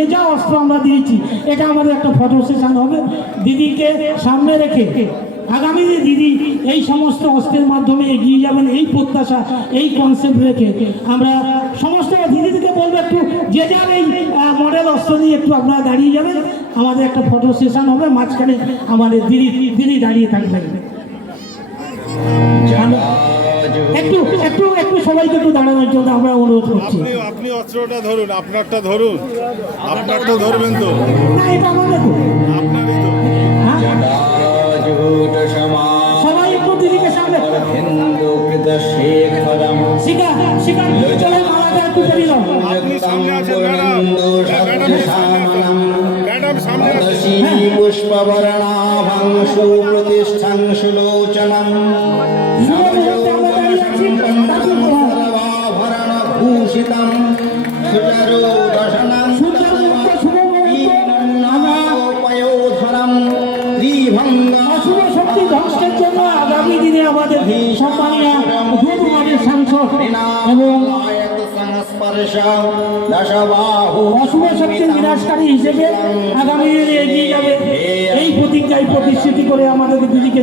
যে যা অস্ত্র আমরা দিয়েছি, এটা আমাদের একটা ফটো সেশন হবে। দিদিকে সামনে রেখে আগামী দিদি এই সমস্ত অস্ত্রের মাধ্যমে এগিয়ে যাবেন, এই প্রত্যাশা, এই কনসেপ্ট রেখে আমরা সমস্ত দিদিদেরকে বলবো একটু যে যার এই মডেল অস্ত্র নিয়ে একটু আপনারা দাঁড়িয়ে যাবেন। আমাদের একটা ফটো সেশন হবে, মাঝখানে আমাদের দিদি দাঁড়িয়ে থাকবেন। একটু একটু একটু সবাইকে একটু দাঁড়ানোর জন্য আমরা অনুরোধ করছি। আপনি অস্ত্রটা ধরুন, আপনারটা ধরুন, আপনারটা ধরবেন তো? না, এটা আমাদের তো আপনারই তো। সবাই একটু দিদিকে সামনে মালাটা একটু করে দাও। আপনি সামনে আছেন ম্যাডাম, ম্যাডাম সামনে আছেন। পুষ্পবরণাভাংশু প্রতিষ্ঠান সুলোচনম ভূষিতম সুচরোদশনম পয়োধরম ত্রিভঙ্গম। অশুভ শক্তি ধ্বংসের জন্য আগামী দিনে আমাদের সম্মানীয় ধূপবাড়ির সাংসদ এবং অশুভ শক্তির বিনাশকারী হিসেবে আগামী দিনে এগিয়ে যাবে, এই প্রতিজ্ঞায় প্রতিশ্রুতি করে আমাদের দিদিকে